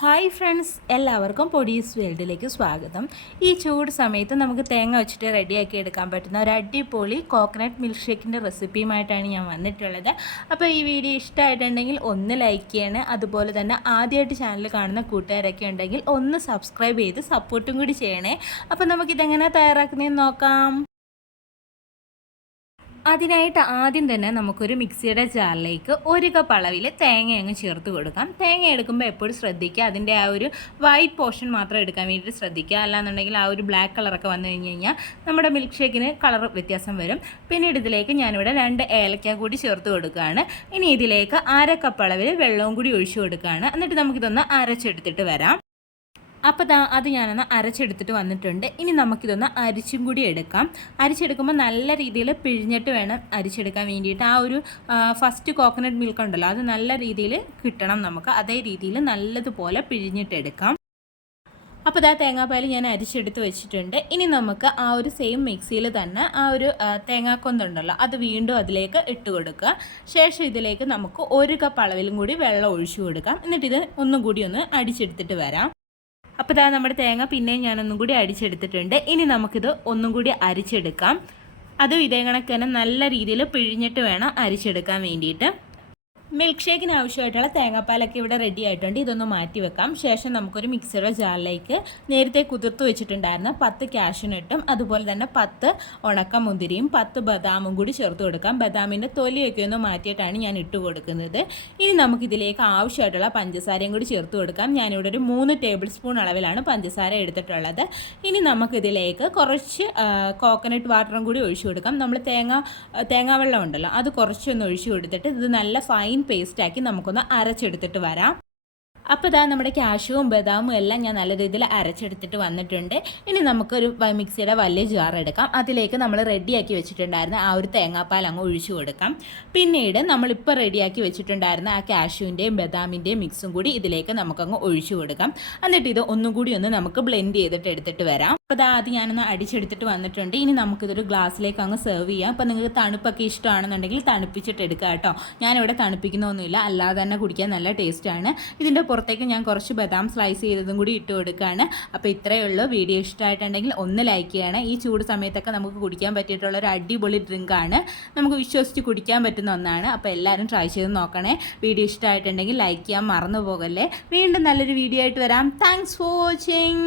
Hi friends, എല്ലാവർക്കും പൊടീസ് വേൾഡിലേക്ക് സ്വാഗതം. ഈ ചൂട് സമയത്ത് നമുക്ക് തേങ്ങ വെച്ചിട്ട് റെഡിയാക്കി എടുക്കാൻ പറ്റുന്ന ഒരു അടിപൊളി കോക്കനട്ട് മിൽക്ക് ഷേക്കിൻ്റെ റെസിപ്പിയുമായിട്ടാണ് ഞാൻ വന്നിട്ടുള്ളത്. അപ്പോൾ ഈ വീഡിയോ ഇഷ്ടമായിട്ടുണ്ടെങ്കിൽ ഒന്ന് ലൈക്ക് ചെയ്യണേ. അതുപോലെ തന്നെ ആദ്യമായിട്ട് ചാനൽ കാണുന്ന കൂട്ടുകാരൊക്കെ ഉണ്ടെങ്കിൽ ഒന്ന് സബ്സ്ക്രൈബ് ചെയ്ത് സപ്പോർട്ടും കൂടി ചെയ്യണേ. അപ്പോൾ നമുക്കിതെങ്ങനെ തയ്യാറാക്കുന്നതെന്ന് നോക്കാം. അതിനായിട്ട് ആദ്യം തന്നെ നമുക്കൊരു മിക്സിയുടെ ജാറിലേക്ക് 1 കപ്പ് അളവിൽ തേങ്ങ അങ്ങ് ചേർത്ത് കൊടുക്കാം. തേങ്ങ എടുക്കുമ്പോൾ എപ്പോഴും ശ്രദ്ധിക്കുക, അതിൻ്റെ ആ ഒരു വൈറ്റ് പോർഷൻ മാത്രം എടുക്കാൻ വേണ്ടിയിട്ട് ശ്രദ്ധിക്കുക. അല്ലാന്നുണ്ടെങ്കിൽ ആ ഒരു ബ്ലാക്ക് കളറൊക്കെ വന്നു കഴിഞ്ഞ് കഴിഞ്ഞാൽ നമ്മുടെ മിൽക്ക് ഷേക്കിന് കളർ വ്യത്യാസം വരും. പിന്നീട് ഇതിലേക്ക് ഞാനിവിടെ 2 ഏലക്ക കൂടി ചേർത്ത് കൊടുക്കുകയാണ്. ഇനി ഇതിലേക്ക് 1/2 കപ്പ് അളവിൽ വെള്ളവും കൂടി ഒഴിച്ചു കൊടുക്കുകയാണ്. എന്നിട്ട് നമുക്കിതൊന്ന് അരച്ചെടുത്തിട്ട് വരാം. അപ്പോൾ അത് ഞാനൊന്ന് അരച്ചെടുത്തിട്ട് വന്നിട്ടുണ്ട്. ഇനി നമുക്കിതൊന്ന് അരിച്ചും കൂടി എടുക്കാം. അരിച്ചെടുക്കുമ്പോൾ നല്ല രീതിയിൽ പിഴിഞ്ഞിട്ട് വേണം അരിച്ചെടുക്കാൻ വേണ്ടിയിട്ട്. ആ ഒരു ഫസ്റ്റ് കോക്കനട്ട് മിൽക്ക് ഉണ്ടല്ലോ, അത് നല്ല രീതിയിൽ കിട്ടണം നമുക്ക്. അതേ രീതിയിൽ നല്ലതുപോലെ പിഴിഞ്ഞിട്ടെടുക്കാം. അപ്പോൾ തേങ്ങാപ്പാൽ ഞാൻ അരിച്ചെടുത്ത് വെച്ചിട്ടുണ്ട്. ഇനി നമുക്ക് ആ ഒരു സെയിം മിക്സിയിൽ തന്നെ ആ ഒരു തേങ്ങാക്കൊന്നുണ്ടല്ലോ, അത് വീണ്ടും അതിലേക്ക് ഇട്ട് കൊടുക്കുക. ശേഷം ഇതിലേക്ക് നമുക്ക് 1 കപ്പ് അളവിലും കൂടി വെള്ളം ഒഴിച്ചു കൊടുക്കാം. എന്നിട്ട് ഒന്നും കൂടി ഒന്ന് അടിച്ചെടുത്തിട്ട് വരാം. അപ്പോൾ നമ്മുടെ തേങ്ങ പിന്നെയും ഞാനൊന്നും കൂടി അടിച്ചെടുത്തിട്ടുണ്ട്. ഇനി നമുക്കിത് ഒന്നും കൂടി അരിച്ചെടുക്കാം. അതും ഇതേ കണക്ക് തന്നെ നല്ല രീതിയിൽ പിഴിഞ്ഞിട്ട് വേണം അരിച്ചെടുക്കാൻ വേണ്ടിയിട്ട്. മിൽക്ക് ഷേക്കിന് ആവശ്യമായിട്ടുള്ള തേങ്ങാപ്പാലൊക്കെ ഇവിടെ റെഡി ആയിട്ടുണ്ട്. ഇതൊന്ന് മാറ്റി വെക്കാം. ശേഷം നമുക്കൊരു മിക്സിയുടെ ജാറിലേക്ക് നേരത്തെ കുതിർത്ത് വെച്ചിട്ടുണ്ടായിരുന്ന 10 കാഷ്യൂനട്ടും അതുപോലെ തന്നെ 10 ഉണക്കമുന്തിരിയും 10 ബദാമും കൂടി ചേർത്ത് കൊടുക്കാം. ബദാമിൻ്റെ തൊലിയൊക്കെ ഒന്ന് മാറ്റിയിട്ടാണ് ഞാൻ ഇട്ട് കൊടുക്കുന്നത്. ഇനി നമുക്കിതിലേക്ക് ആവശ്യമായിട്ടുള്ള പഞ്ചസാരയും കൂടി ചേർത്ത് കൊടുക്കാം. ഞാനിവിടെ ഒരു 3 ടേബിൾ സ്പൂൺ അളവിലാണ് പഞ്ചസാര എടുത്തിട്ടുള്ളത്. ഇനി നമുക്കിതിലേക്ക് കുറച്ച് കോക്കനട്ട് വാട്ടറും കൂടി ഒഴിച്ചു കൊടുക്കാം. നമ്മൾ തേങ്ങാവെള്ളം ഉണ്ടല്ലോ, അത് കുറച്ചൊന്ന് ഒഴിച്ചു കൊടുത്തിട്ട് ഇത് നല്ല ഫൈൻ പേസ്റ്റാക്കി നമുക്കൊന്ന് അരച്ചെടുത്തിട്ട് വരാം. അപ്പോൾ നമ്മുടെ കാഷ്യൂവും ബദാമും എല്ലാം ഞാൻ നല്ല രീതിയിൽ അരച്ചെടുത്തിട്ട് വന്നിട്ടുണ്ട്. ഇനി നമുക്കൊരു മിക്സിയുടെ വലിയ ജാർ എടുക്കാം. അതിലേക്ക് നമ്മൾ റെഡിയാക്കി വെച്ചിട്ടുണ്ടായിരുന്ന ആ ഒരു തേങ്ങാപ്പാൽ അങ്ങ് ഒഴിച്ചു കൊടുക്കാം. പിന്നീട് നമ്മളിപ്പോൾ റെഡിയാക്കി വെച്ചിട്ടുണ്ടായിരുന്ന ആ കാഷ്യൂവിൻ്റെയും ബദാമിൻ്റെയും മിക്സും കൂടി ഇതിലേക്ക് നമുക്കങ്ങ് ഒഴിച്ചു കൊടുക്കാം. എന്നിട്ട് ഇത് ഒന്നും കൂടി ഒന്ന് നമുക്ക് ബ്ലെൻഡ് ചെയ്തിട്ട് എടുത്തിട്ട് വരാം. അപ്പോൾ ആദ്യം ഞാനൊന്ന് അടിച്ചെടുത്തിട്ട് വന്നിട്ടുണ്ട്. ഇനി നമുക്കിതൊരു ഗ്ലാസ്സിലേക്ക് അങ്ങ് സെർവ് ചെയ്യാം. അപ്പോൾ നിങ്ങൾക്ക് തണുപ്പൊക്കെ ഇഷ്ടമാണെന്നുണ്ടെങ്കിൽ തണുപ്പിച്ചിട്ട് എടുക്കുക കേട്ടോ. ഞാനിവിടെ തണുപ്പിക്കുന്നൊന്നുമില്ല, അല്ലാതെ തന്നെ കുടിക്കാൻ നല്ല ടേസ്റ്റാണ്. ഇതിൻ്റെ പുറത്തേക്ക് ഞാൻ കുറച്ച് ബദാം സ്ലൈസ് ചെയ്തതും കൂടി ഇട്ട് കൊടുക്കുകയാണ്. അപ്പോൾ ഇത്രയേ ഉള്ളൂ. വീഡിയോ ഇഷ്ടമായിട്ടുണ്ടെങ്കിൽ ഒന്ന് ലൈക്ക് ചെയ്യണം. ഈ ചൂട് സമയത്തൊക്കെ നമുക്ക് കുടിക്കാൻ പറ്റിയിട്ടുള്ള ഒരു അടിപൊളി ഡ്രിങ്കാണ്. നമുക്ക് വിശ്വസിച്ച് കുടിക്കാൻ പറ്റുന്ന ഒന്നാണ്. അപ്പോൾ എല്ലാവരും ട്രൈ ചെയ്ത് നോക്കണേ. വീഡിയോ ഇഷ്ടമായിട്ടുണ്ടെങ്കിൽ ലൈക്ക് ചെയ്യാൻ മറന്നു പോകല്ലേ. വീണ്ടും നല്ലൊരു വീഡിയോ ആയിട്ട് വരാം. Thanks for watching.